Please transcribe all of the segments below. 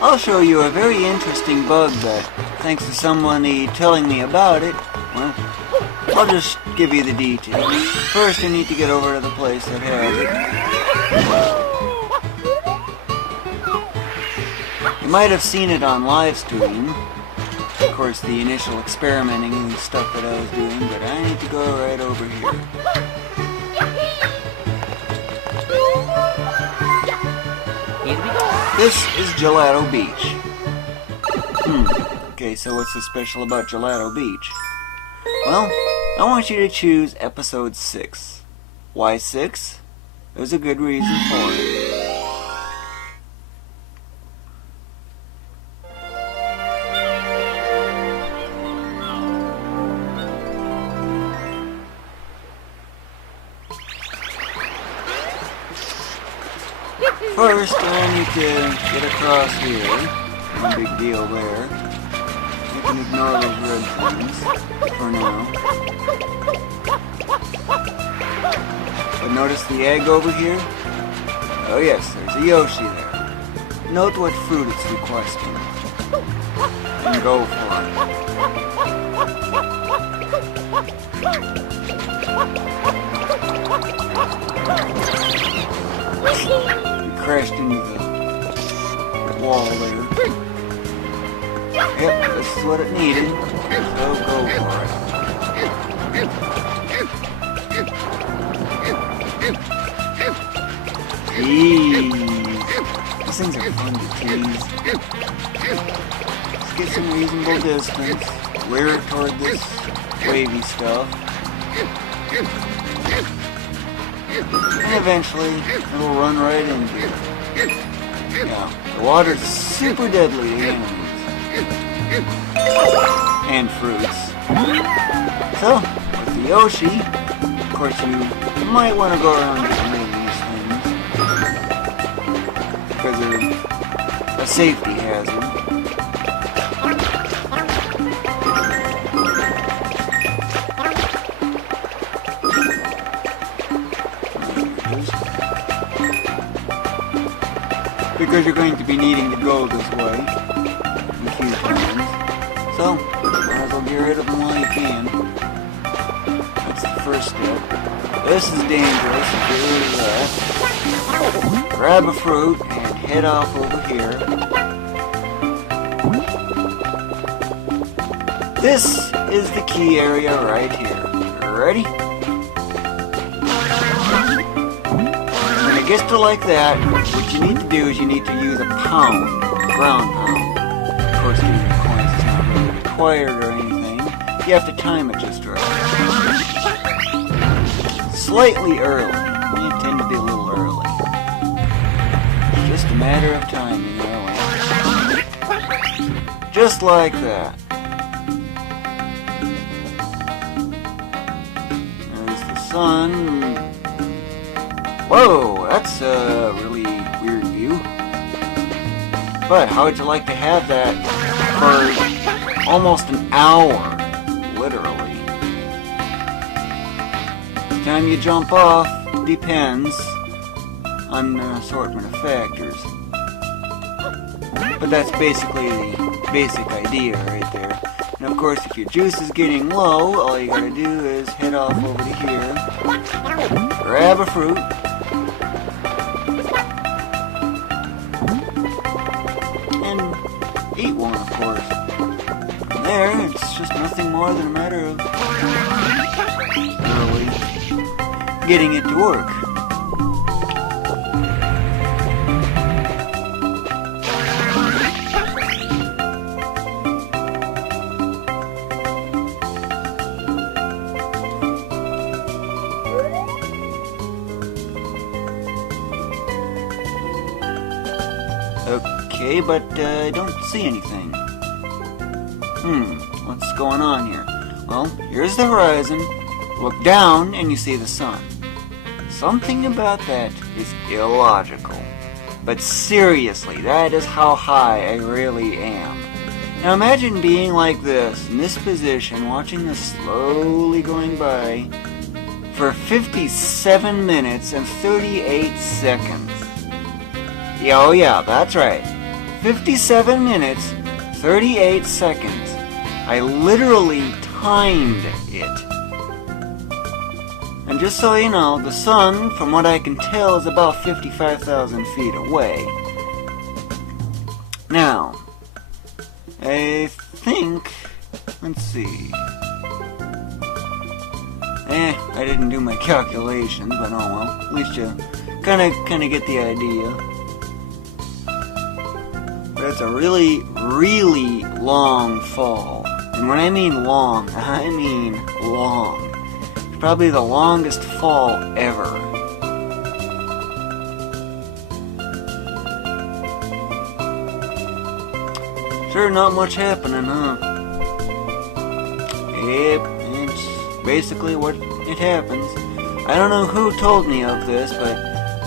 I'll show you a very interesting bug that, thanks to somebody telling me about it, well, I'll just give you the details. First, I need to get over to the place that has it. You might have seen it on live stream. Of course, the initial experimenting and stuff that I was doing, but I need to go right over here. This is Gelato Beach. Okay, so what's so special about Gelato Beach? Well, I want you to choose episode 6. Why 6? There's a good reason for it. First, I need to get across here. No big deal there. You can ignore those red things for now. But notice the egg over here? Oh yes, there's a Yoshi there. Note what fruit it's requesting. And go for it. Crashed into the wall there. Yep, this is what it needed. So go for it. Tease. These things are fun to tease. Let's get some reasonable distance. Wear it toward this wavy stuff. And eventually, it'll run right into it. Yeah, the water's super deadly to animals. And fruits. So, with the Yoshi, of course you might want to go around and remove these things. Because they're a safety hazard. Because you're going to be needing to go this way a few times. So, might as well get rid of them while you can. That's the first step. This is dangerous. Get rid of that. Grab a fruit and head off over here. This is the key area right here. Ready? When it gets to like that, what you need to do is you need to use a pound, ground pound. Of course, using coins is not really required or anything. You have to time it just right. Slightly early. You tend to be a little early. It's just a matter of timing, just like that. There's the sun. Whoa, that's a really weird view. But how would you like to have that for almost an hour, literally? The time you jump off depends on an assortment of factors. But that's basically the basic idea right there. And of course, if your juice is getting low, all you gotta do is head off over to here, grab a fruit, eat one, of course. From there, it's just nothing more than a matter of really getting it to work. Okay, but I don't see anything. What's going on here? Well, here's the horizon. Look down and you see the sun. Something about that is illogical. But seriously, that is how high I really am. Now imagine being like this, in this position, watching this slowly going by for 57 minutes and 38 seconds. Yeah, oh yeah, that's right. 57 minutes, 38 seconds. I literally timed it. And just so you know, the sun, from what I can tell, is about 55,000 feet away. Now, I think, let's see. I didn't do my calculations, but oh well. At least you kind of get the idea. But it's a really, really long fall. And when I mean long, I mean long. It's probably the longest fall ever. Sure, not much happening, huh? Yep, it's basically what it happens. I don't know who told me of this, but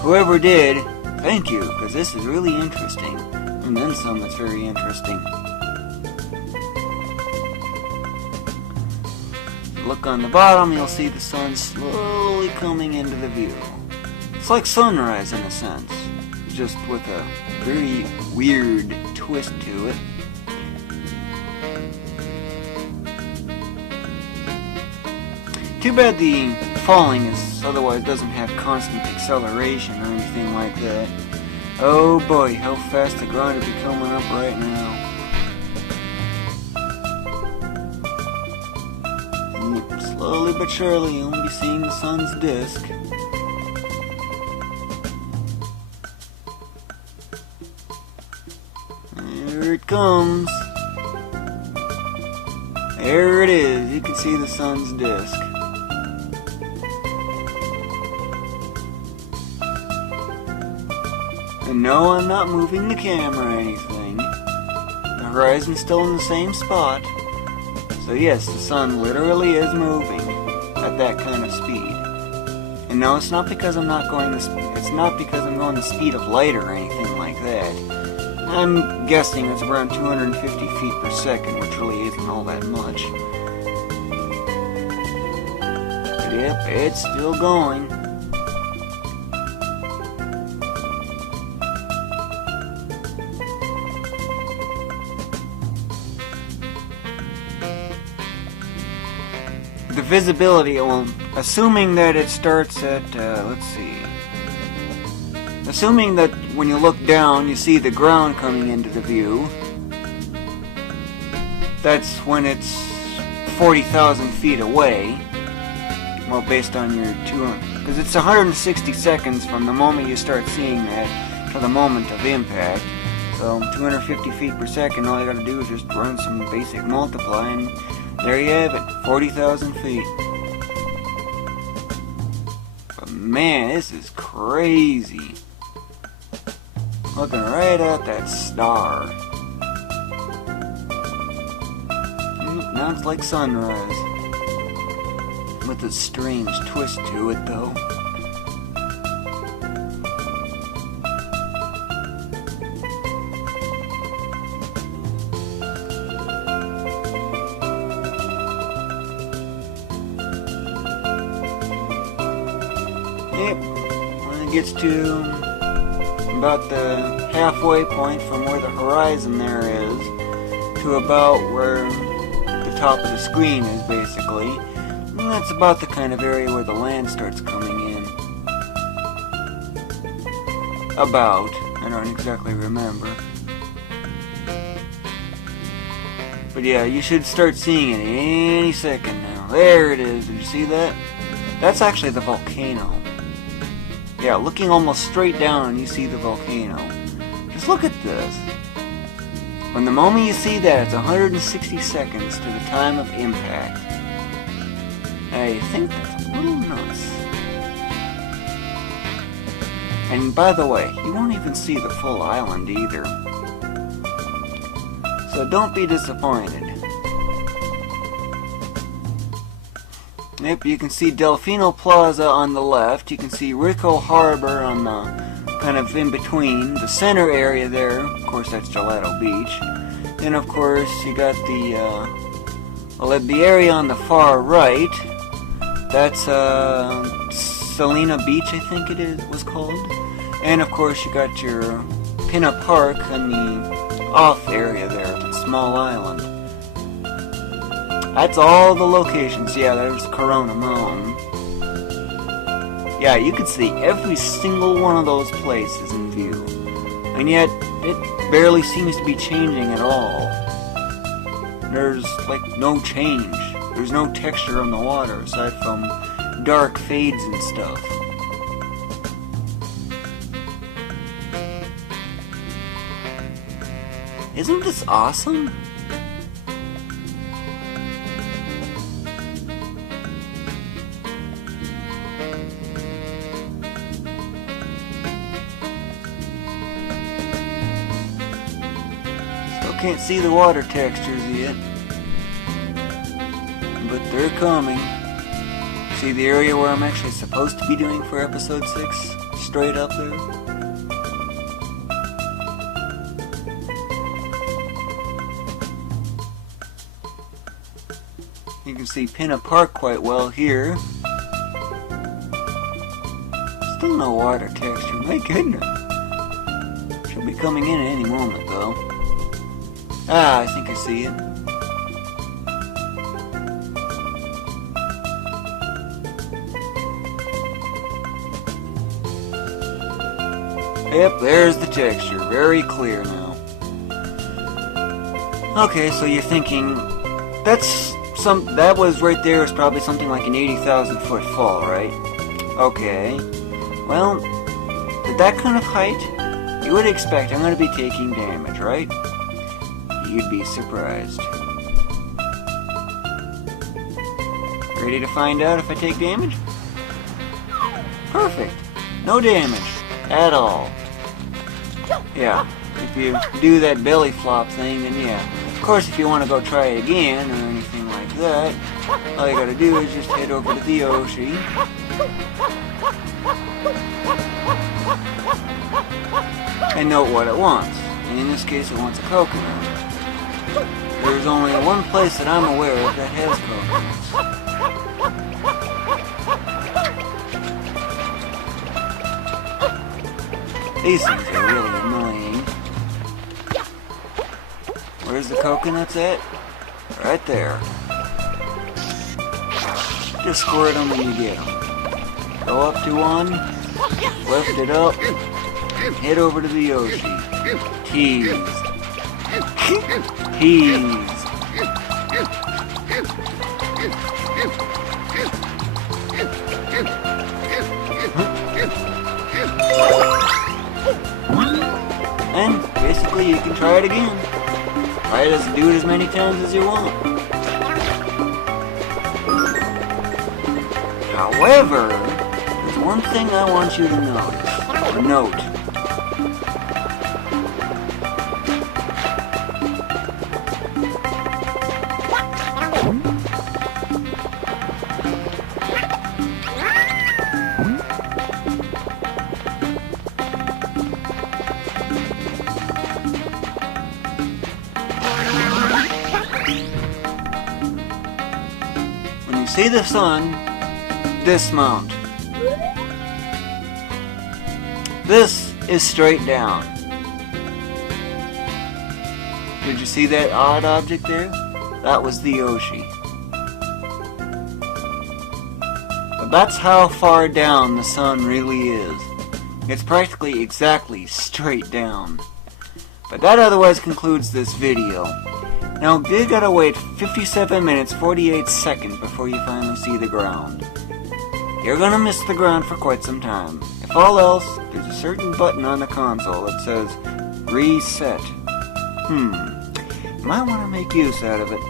whoever did, thank you, because this is really interesting. And then some that's very interesting. Look on the bottom, you'll see the sun slowly coming into the view. It's like sunrise in a sense, just with a very weird twist to it. Too bad the falling is otherwise doesn't have constant acceleration or anything like that. Oh boy, how fast the ground would be coming up right now. Slowly but surely you'll be seeing the sun's disk. There it comes. There it is. You can see the sun's disk. And no, I'm not moving the camera or anything. The horizon's still in the same spot. So yes, the sun literally is moving at that kind of speed. And no, it's not because I'm going the speed of light or anything like that. I'm guessing it's around 250 feet per second, which really isn't all that much. But yep, it's still going. The visibility, well, assuming that it starts at, let's see. Assuming that when you look down, you see the ground coming into the view. That's when it's 40,000 feet away. Well, based on your 200, because it's 160 seconds from the moment you start seeing that to the moment of impact. So 250 feet per second, all you gotta do is just run some basic multiply, and there you have it, 40,000 feet. But man, this is crazy. Looking right at that star. Now it's like sunrise. With a strange twist to it, though. Yep, when it gets to about the halfway point from where the horizon there is to about where the top of the screen is, basically, and that's about the kind of area where the land starts coming in. About, I don't exactly remember. But yeah, you should start seeing it any second now. There it is, did you see that? That's actually the volcano. Yeah, looking almost straight down and you see the volcano. Just look at this. When the moment you see that, it's 160 seconds to the time of impact. I think that's a little nuts. And by the way, you won't even see the full island either. So don't be disappointed. Yep, you can see Delfino Plaza on the left. You can see Rico Harbor on the kind of in between. The center area there, of course, that's Gelato Beach. Then, of course, you got the area on the far right. That's Salina Beach, I think was called. And of course, you got your Pinna Park on the off area there, the small island. That's all the locations. Yeah, there's Corona Mountain. Yeah, you can see every single one of those places in view. And yet, it barely seems to be changing at all. There's, like, no change. There's no texture on the water, aside from dark fades and stuff. Isn't this awesome? Can't see the water textures yet, but they're coming. See the area where I'm actually supposed to be doing for episode 6? Straight up there. You can see Pinna Park quite well here. Still no water texture, my goodness. She'll be coming in at any moment though. Ah, I think I see it. Yep, there's the texture. Very clear now. Okay, so you're thinking that was right there is probably something like an 80,000 foot fall, right? Okay. Well, at that kind of height, you would expect I'm going to be taking damage, right? You'd be surprised. Ready to find out if I take damage? Perfect. No damage. At all. Yeah. If you do that belly flop thing, then yeah. Of course, if you want to go try it again, or anything like that, all you gotta do is just head over to the Yoshi. And note what it wants. And in this case, it wants a coconut. There's only one place that I'm aware of that has coconuts. These things are really annoying. Where's the coconuts at? Right there. Just squirt them when you get them. Go up to one, lift it up, and head over to the Yoshi. Tease. Tease. And basically you can try it again. Do it as many times as you want. However, there's one thing I want you to note. See the sun, dismount. This is straight down. Did you see that odd object there? That was the Yoshi. But that's how far down the sun really is. It's practically exactly straight down. But that otherwise concludes this video. Now, you gotta wait 57 minutes 48 seconds before you finally see the ground. You're gonna miss the ground for quite some time. If all else, there's a certain button on the console that says Reset. You might want to make use out of it.